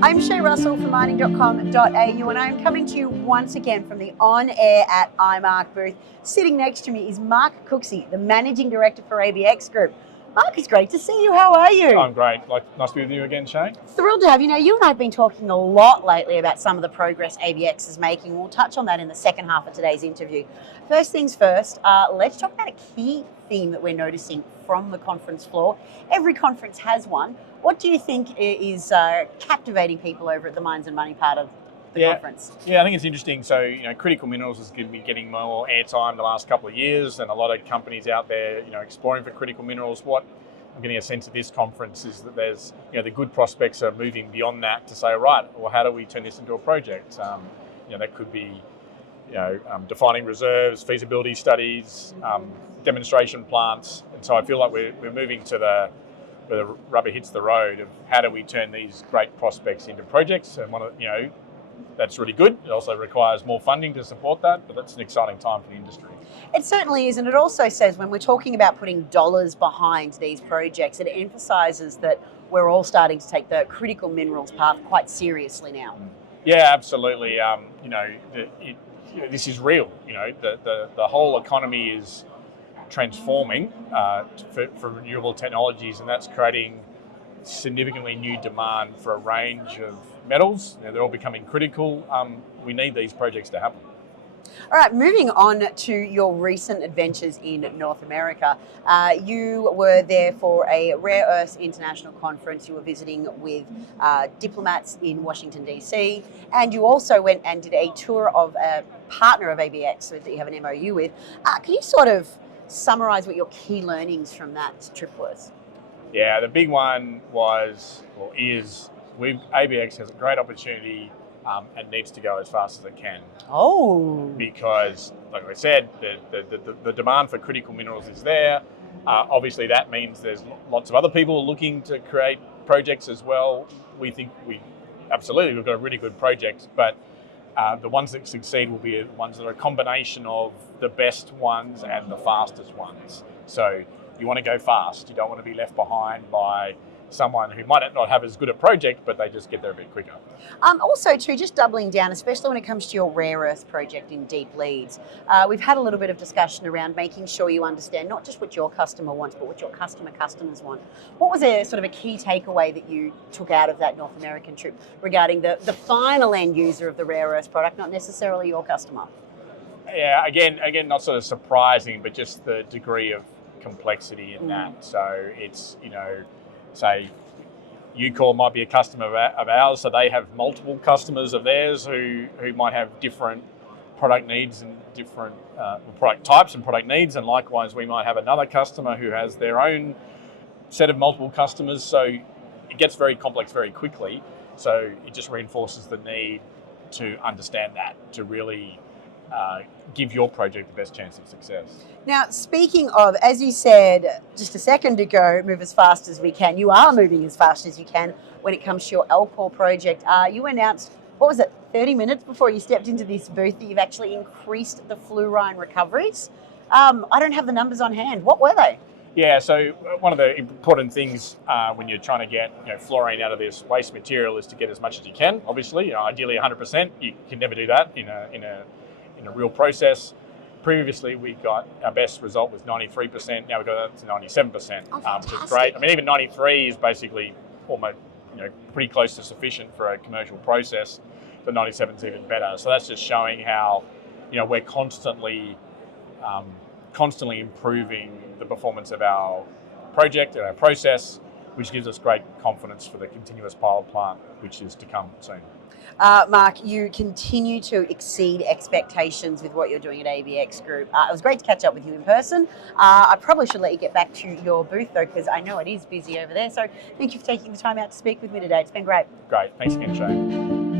I'm Shae Russell from mining.com.au, and I'm coming to you once again from the On Air at IMARC booth. Sitting next to me is Mark Cooksey, the Managing Director for ABx Group. Mark, it's great to see you. How are you? I'm great. Nice to be with you again, Shae. Thrilled to have you. Now, you and I have been talking a lot lately about some of the progress ABx is making. We'll touch on that in the second half of today's interview. First things first, let's talk about a key theme that we're noticing from the conference floor. Every conference has one. What do you think is captivating people over at the Mines and Money part of the conference? Yeah, I think it's interesting. So, critical minerals is going to be getting more airtime the last couple of years, and a lot of companies out there, exploring for critical minerals. What I'm getting a sense of this conference is that there's, the good prospects are moving beyond that to say, right, well, how do we turn this into a project? That could be, defining reserves, feasibility studies, demonstration plants, and so I feel like we're moving to where the rubber hits the road of how do we turn these great prospects into projects, and that's really good. It also requires more funding to support that, but that's an exciting time for the industry. It certainly is, and it also says when we're talking about putting dollars behind these projects, it emphasises that we're all starting to take the critical minerals path quite seriously now. Yeah, absolutely. This is real. The whole economy is transforming for renewable technologies, and that's creating significantly new demand for a range of metals. They're all becoming critical. We need these projects to happen. All right, moving on to your recent adventures in North America. You were there for a Rare Earths International Conference. You were visiting with diplomats in Washington, D.C., and you also went and did a tour of a partner of ABx that you have an MOU with. Can you sort of summarise what your key learnings from that trip was? Yeah, the big one is ABx has a great opportunity and needs to go as fast as it can. Oh. Because, like I said, the demand for critical minerals is there. Obviously, that means there's lots of other people looking to create projects as well. We think we've got a really good project, but the ones that succeed will be the ones that are a combination of the best ones and the fastest ones. So you want to go fast. You don't want to be left behind by someone who might not have as good a project, but they just get there a bit quicker. Also, too, just doubling down, especially when it comes to your rare earth project in Deep Leads, we've had a little bit of discussion around making sure you understand not just what your customer wants, but what your customers want. What was a sort of a key takeaway that you took out of that North American trip regarding the final end user of the rare earth product, not necessarily your customer? Yeah, again, not sort of surprising, but just the degree of complexity in that. So it's, say Ucore might be a customer of ours, so they have multiple customers of theirs who might have different product needs and different product types and product needs, and likewise we might have another customer who has their own set of multiple customers, so it gets very complex very quickly. So it just reinforces the need to understand that, to really give your project the best chance of success. Now, speaking of, as you said just a second ago, move as fast as we can. You are moving as fast as you can when it comes to your Alcor project. You announced, 30 minutes before you stepped into this booth that you've actually increased the fluorine recoveries. I don't have the numbers on hand. What were they? Yeah, so one of the important things when you're trying to get fluorine out of this waste material is to get as much as you can. Obviously, ideally 100%. You can never do that in a real process. Previously, we got our best result was 93%. Now we've got up to 97%, which is great. I mean, even 93 is basically almost, pretty close to sufficient for a commercial process. But 97 is even better. So that's just showing how, we're constantly improving the performance of our project and our process, which gives us great confidence for the continuous pilot plant, which is to come soon. Mark, you continue to exceed expectations with what you're doing at ABx Group. It was great to catch up with you in person. I probably should let you get back to your booth, though, because I know it is busy over there. So thank you for taking the time out to speak with me today. It's been great. Great. Thanks again, Shae.